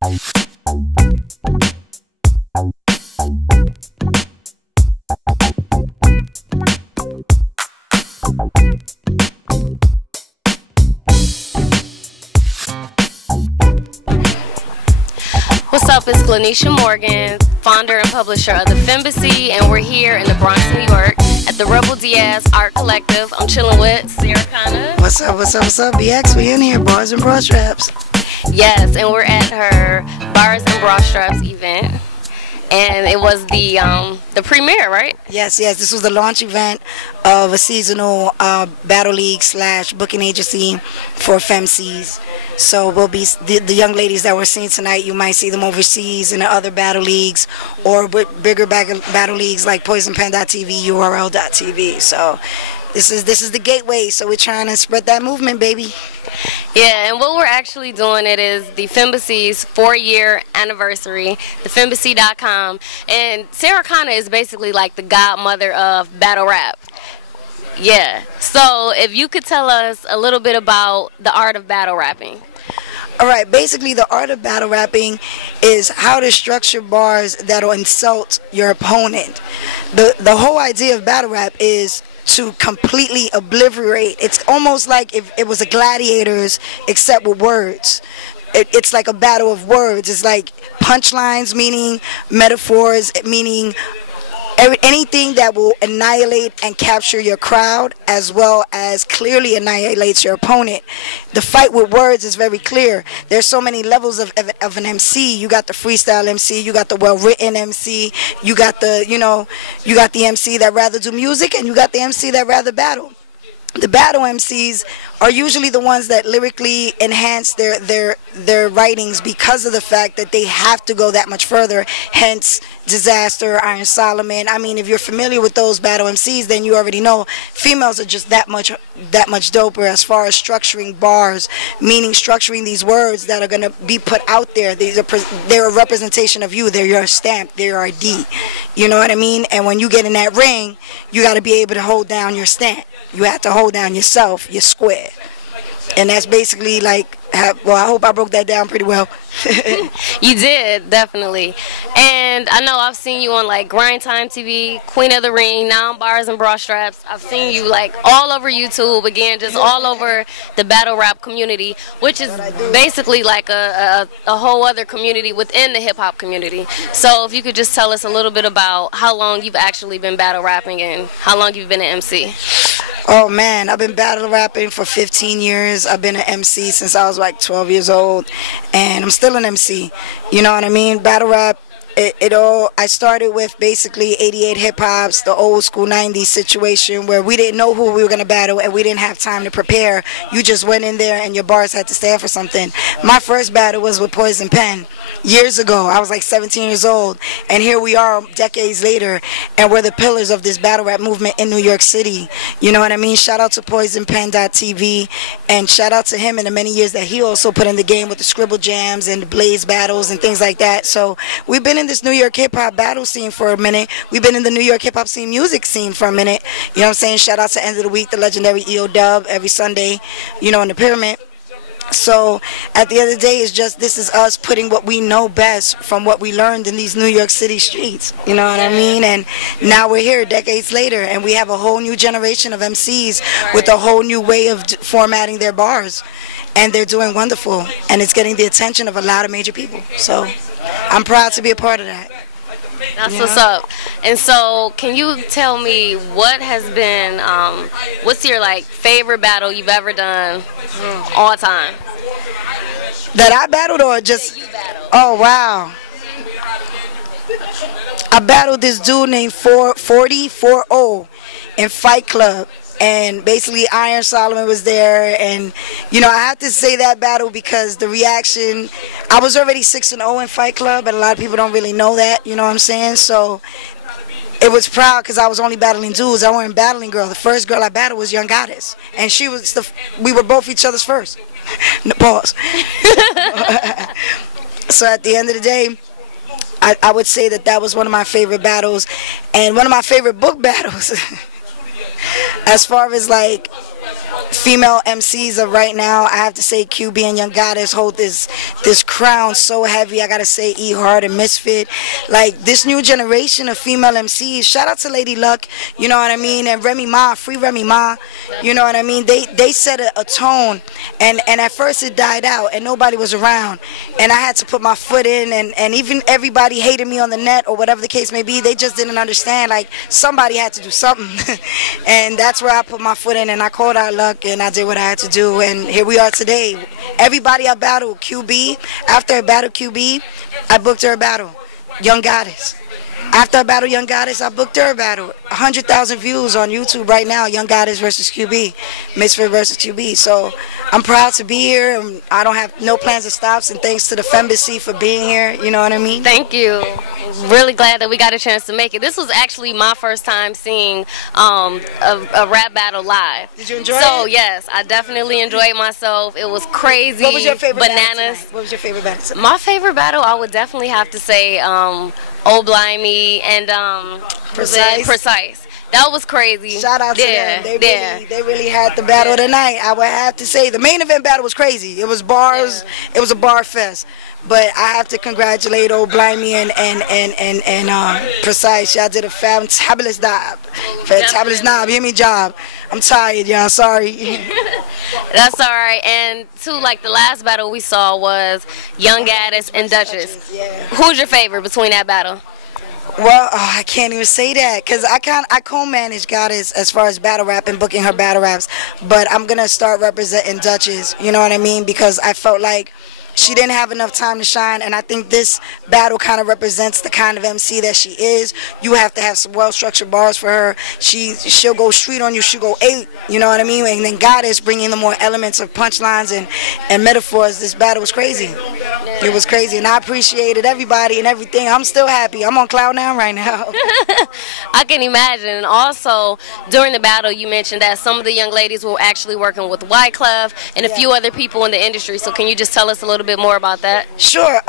What's up, it's Glanisha Morgan, founder and publisher of the Fembassy, and we're here in the Bronx, New York at the Rebel Diaz Art Collective. I'm chilling with Sara Kana. What's up, BX? We in here, Barz Brastrapz. Yes, and we're at her Barz Brastrapz event. And it was the premiere, right? Yes. This was the launch event of a seasonal battle league / booking agency for femcies. So we'll be the young ladies that we're seeing tonight. You might see them overseas in the other battle leagues, or with bigger battle leagues like PoisonPen.tv, URL.tv. So this is the gateway. So we're trying to spread that movement, baby. Yeah, and what we're actually doing, it is the Fembassy's 4-year anniversary, thefembassy.com, and Sara Kana is basically like the godmother of battle rap. Yeah, so if you could tell us a little bit about the art of battle rapping. All right, basically the art of battle rapping is how to structure bars that'll insult your opponent. The whole idea of battle rap is to completely obliterate. It's almost like if it was a gladiators except with words. It's like a battle of words. It's like punchlines, meaning metaphors, meaning anything that will annihilate and capture your crowd, as well as clearly annihilates your opponent. The fight with words is very clear. There's so many levels of an MC. You got the freestyle MC, you got the well-written MC, you got the you got the MC that rather do music, and you got the MC that rather battle. The battle MCs are usually the ones that lyrically enhance their writings because of the fact that they have to go that much further. Hence, Disaster, Iron Solomon. I mean, if you're familiar with those battle MCs, then you already know females are just that much doper as far as structuring bars, meaning structuring these words that are gonna be put out there. They're a representation of you. They're your stamp. They're your ID. You know what I mean? And when you get in that ring, you got to be able to hold down your stamp. You have to hold down yourself, your square. And that's basically like, well, I hope I broke that down pretty well. You did, definitely. And I know I've seen you on like Grind Time TV, Queen of the Ring, now on Barz Brastrapz. I've seen you like all over YouTube, again, just all over the battle rap community, which is basically like a whole other community within the hip hop community. So if you could just tell us a little bit about how long you've actually been battle rapping and how long you've been an MC. Oh man, I've been battle rapping for 15 years. I've been an MC since I was like 12 years old, and I'm still an MC. You know what I mean? Battle rap, I started with basically 88 hip-hops, the old school 90s situation where we didn't know who we were going to battle and we didn't have time to prepare. You just went in there and your bars had to stand for something. My first battle was with Poison Pen years ago. I was like 17 years old, and here we are decades later, and we're the pillars of this battle rap movement in New York City. You know what I mean? Shout out to PoisonPen.tv, and shout out to him in the many years that he also put in the game with the Scribble Jams and the Blaze battles and things like that. So we've been in this New York hip-hop battle scene for a minute. We've been in the New York hip-hop scene music scene for a minute. You know what I'm saying? Shout out to End of the Week, the legendary EO Dub, every Sunday, you know, in the Pyramid. So at the end of the day, it's just, this is us putting what we know best from what we learned in these New York City streets. You know what I mean? And now we're here decades later, and we have a whole new generation of MCs with a whole new way of formatting their bars. And they're doing wonderful, and it's getting the attention of a lot of major people. So I'm proud to be a part of that. That's what's up. And so, can you tell me what has been, what's your like favorite battle you've ever done all time? That I battled, or just? That you battled. Oh wow! I battled this dude named 40 in Fight Club. And basically Iron Solomon was there, and you know, I have to say that battle because the reaction, I was already 6-0 in Fight Club, and a lot of people don't really know that, you know what I'm saying? So it was proud because I was only battling dudes. I wasn't battling girls. The first girl I battled was Young Goddess, and she was we were both each other's first. Pause. So at the end of the day, I would say that was one of my favorite battles, and one of my favorite book battles. As far as like female MCs of right now, I have to say QB and Young Goddess hold this crown so heavy. I gotta say E Hard and Misfit. Like this new generation of female MCs. Shout out to Lady Luck, you know what I mean, and Remy Ma, free Remy Ma, you know what I mean. They set a tone, and at first it died out and nobody was around, and I had to put my foot in, and even everybody hated me on the net or whatever the case may be. They just didn't understand. Like somebody had to do something, and that's where I put my foot in, and I called out Luck, and I did what I had to do, and here we are today. Everybody I battled QB. After I battled QB, I booked her a battle, Young Goddess. After I battled Young Goddess, I booked her a battle. 100,000 views on YouTube right now, Young Goddess versus QB, Misfit versus QB. So I'm proud to be here, and I don't have no plans to stop, and thanks to the Fembassy for being here, you know what I mean? Thank you. Really glad that we got a chance to make it. This was actually my first time seeing a rap battle live. Did you enjoy it? So yes, I definitely enjoyed myself. It was crazy. What was your favorite bananas. battle tonight? What was your favorite battle tonight? My favorite battle, I would definitely have to say Oh Blimey and Precise. That was crazy. Shout out to them. They really had the battle tonight. I would have to say the main event battle was crazy. It was bars. It was a bar fest. But I have to congratulate Old Blimey and Precise. Y'all did a fantabulous job. Fantabulous job. Hear me, job. I'm tired, y'all. Sorry. That's all right. And too, like the last battle we saw was Young Goddess and Duchess. Yeah. Who's your favorite between that battle? Well, I can't even say that because I co-manage Goddess as far as battle rap and booking her battle raps, but I'm gonna start representing Duchess. You know what I mean? Because I felt like she didn't have enough time to shine, and I think this battle kind of represents the kind of MC that she is. You have to have some well-structured bars for her. She'll go street on you. She'll go 8. You know what I mean? And then Goddess bringing the more elements of punchlines and metaphors. This battle was crazy. It was crazy, and I appreciated everybody and everything. I'm still happy. I'm on cloud now right now. I can imagine. And also, during the battle, you mentioned that some of the young ladies were actually working with Wyclef and a few other people in the industry. So can you just tell us a little bit more about that? Sure.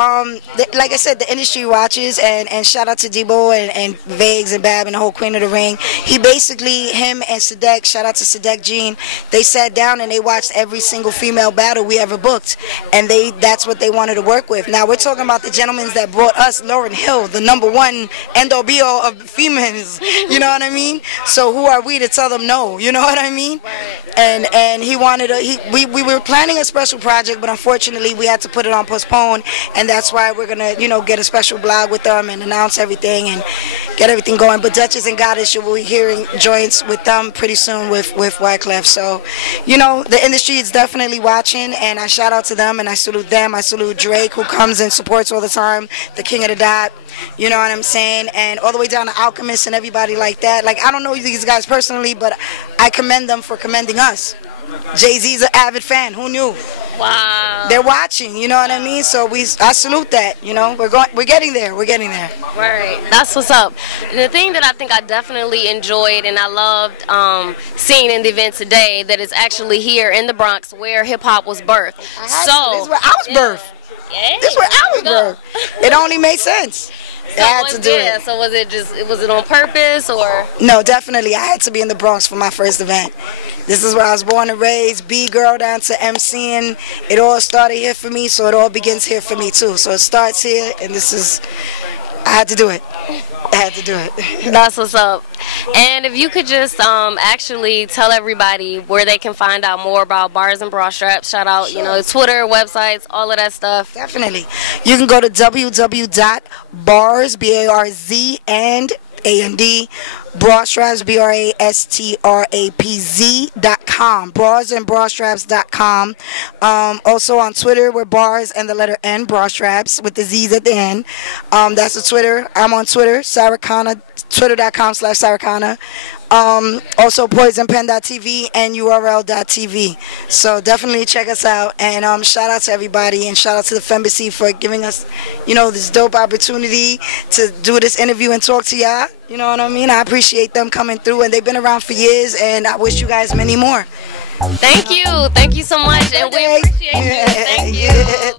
Like I said, the industry watches, and shout out to Debo and Vagues and Bab and the whole Queen of the Ring. He basically, him and Sadek, shout out to Sadek Jean, they sat down and they watched every single female battle we ever booked, and that's what they wanted to work with. Now we're talking about the gentlemen that brought us Lauryn Hill, the #1 end-all be-all of females. You know what I mean? So who are we to tell them no? You know what I mean? And he wanted we were planning a special project, but unfortunately we had to put it on postpone, and that's why we're gonna get a special blog with them and announce everything and get everything going. But Duchess and Goddess, you will be hearing joints with them pretty soon with Wyclef. So the industry is definitely watching, and I shout out to them and I salute them. I salute Drake, who comes and supports all the time, the king of the dot, you know what I'm saying, and all the way down to Alchemist and everybody like that. Like, I don't know these guys personally, but I commend them for commending us. Jay-Z's an avid fan. Who knew? Wow. They're watching, you know what I mean? So I salute that, We're getting there. We're getting there. Right. That's what's up. And the thing that I think I definitely enjoyed and I loved seeing in the event today, that is actually here in the Bronx where hip hop was birthed. This is where I was birthed. Yeah. This is where I was birthed. It only made sense. I had to do it. So was it on purpose or? No, definitely. I had to be in the Bronx for my first event. This is where I was born and raised, B-girl down to MCing. It all started here for me, so it all begins here for me too. So it starts here, and I had to do it. I had to do it. That's what's up. And if you could just actually tell everybody where they can find out more about Barz and Brastrapz, shout out, Twitter, websites, all of that stuff. Definitely. You can go to www.barz, B-A-R-Z, and A-N-D, Brastrapz, BRASTRAPZ.com, barzandbrastrapz.com. Also on Twitter, we're Barz and the letter N, Brastrapz, with the Z's at the end. That's the Twitter. I'm on Twitter, Sara Kana, twitter.com/Sara Kana. Also poisonpen.tv and url.tv. So definitely check us out, and shout out to everybody, and shout out to the Fembassy for giving us this dope opportunity to do this interview and talk to y'all. You know what I mean? I appreciate them coming through, and they've been around for years, and I wish you guys many more. Thank you so much, and we appreciate you. Thank you.